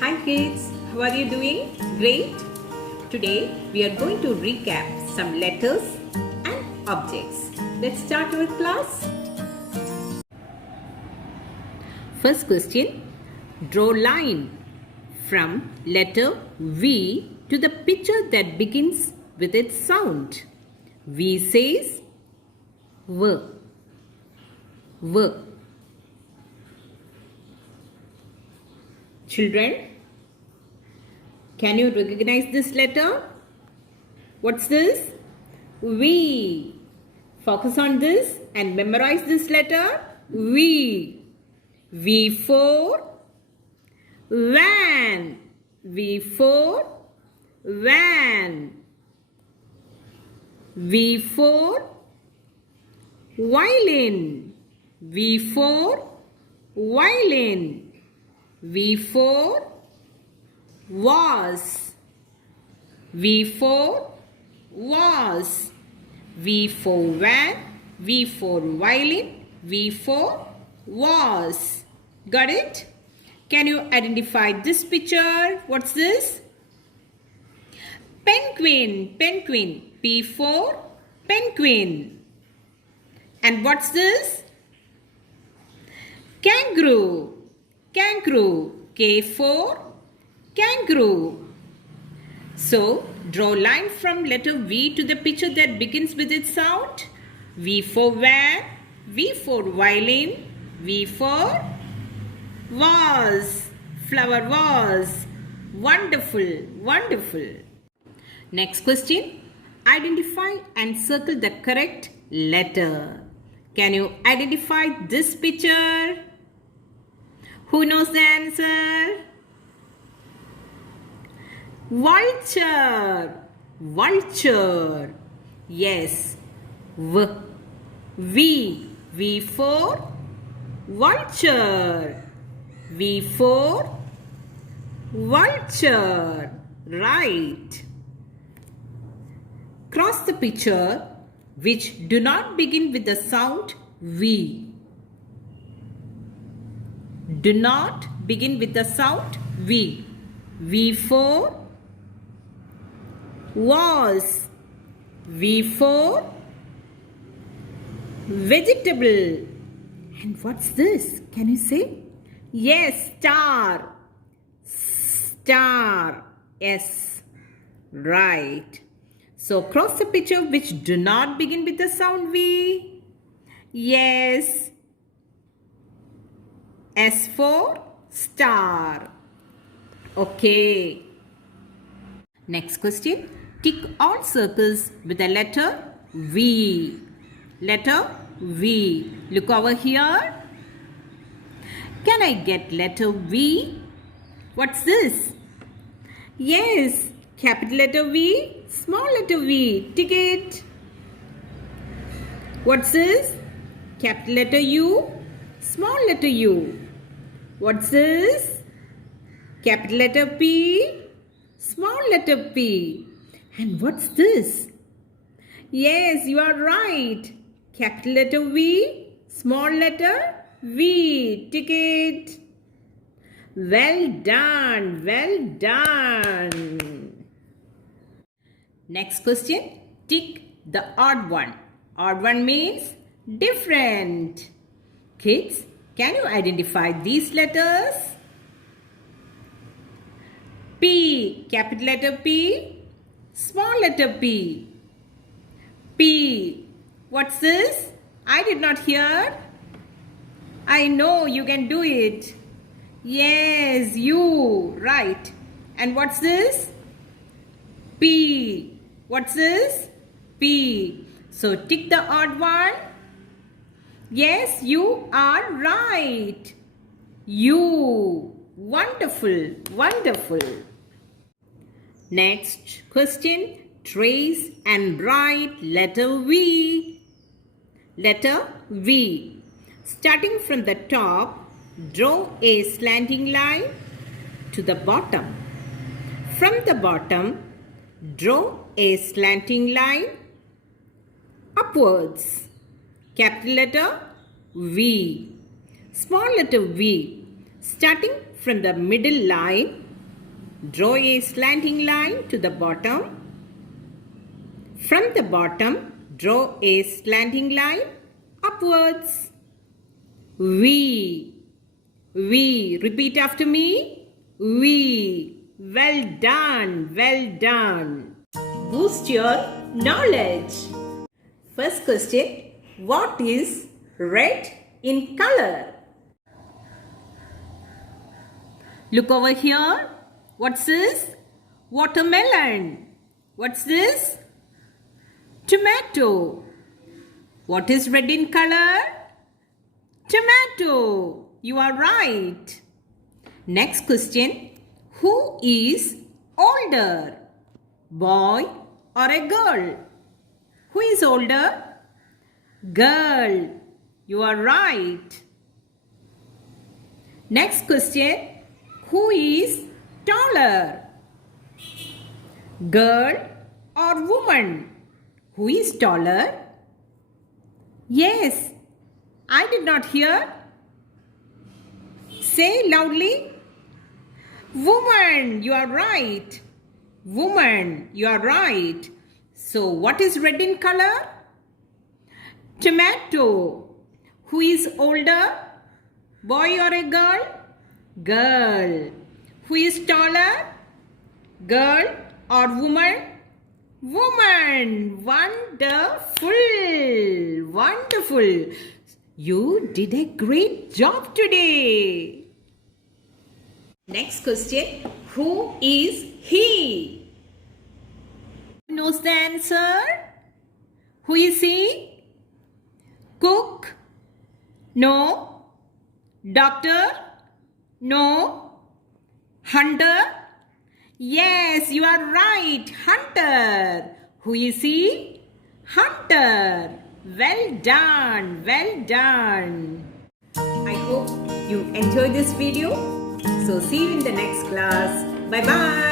Hi kids, how are you doing? Great! Today we are going to recap some letters and objects. Let's start our class. First question, draw line from letter V to the picture that begins with its sound. V says V. V. Children, can you recognize this letter? What's this? V. Focus on this and memorize this letter. V. V for van. V for van. V for violin. V for violin. V for vase. V for vase. V for van. V for violin. V for vase. Got it? Can you identify this picture? What's this? Penguin. Penguin. P for penguin. And what's this? Kangaroo. Kangaroo. K for kangaroo. So, draw line from letter V to the picture that begins with its sound. V for van, V for violin, V for vase, flower vase. Wonderful, wonderful. Next question. Identify and circle the correct letter. Can you identify this picture? Who knows the answer? Vulture. Vulture. Yes. V. V. V for vulture. V for vulture. Right. Cross the picture which do not begin with the sound V. Do not begin with the sound V. V for was. V for vegetable. And what's this? Can you say? Yes, star. Star. Yes. Right. So cross the picture which do not begin with the sound V. Yes. S for star. Okay. Next question. Tick all circles with the letter V. Letter V. Look over here. Can I get letter V? What's this? Yes. Capital letter V. Small letter V. Tick it. What's this? Capital letter U. Small letter U. What's this? Capital letter P. Small letter P. And what's this? Yes, you are right. Capital letter V. Small letter V. Tick it. Well done. Well done. Next question. Tick the odd one. Odd one means different. Kids, can you identify these letters? P. Capital letter P. Small letter P. P. What's this? I did not hear. I know you can do it. Yes, you. Right. And what's this? P. What's this? P. So tick the odd one. Yes, you are right. You. Wonderful. Wonderful. Next question. Trace and write letter V. Letter V. Starting from the top, draw a slanting line to the bottom. From the bottom, draw a slanting line upwards. Capital letter V. Small letter V. Starting from the middle line, Draw a slanting line to the bottom. From the bottom, draw a slanting line upwards. V. V. Repeat after me. V. Well done. Well done. Boost your knowledge. First question. What is red in color? Look over here. What's this? Watermelon. What's this? Tomato. What is red in color? Tomato. You are right. Next question. Who is older? Boy or a girl? Who is older? Girl. You are right. Next question. Who is taller? Girl or woman? Who is taller? Yes. I did not hear. Say loudly. Woman. You are right. Woman. You are right. So what is red in color? Tomato. Who is older? Boy or a girl? Girl. Who is taller? Girl or woman? Woman. Wonderful. Wonderful. You did a great job today. Next question. Who is he? Who knows the answer? Who is he? Cook? No. Doctor? No. Hunter? Yes, you are right. Hunter. Who is he? Hunter. Well done. Well done. I hope you enjoyed this video. So see you in the next class. Bye bye.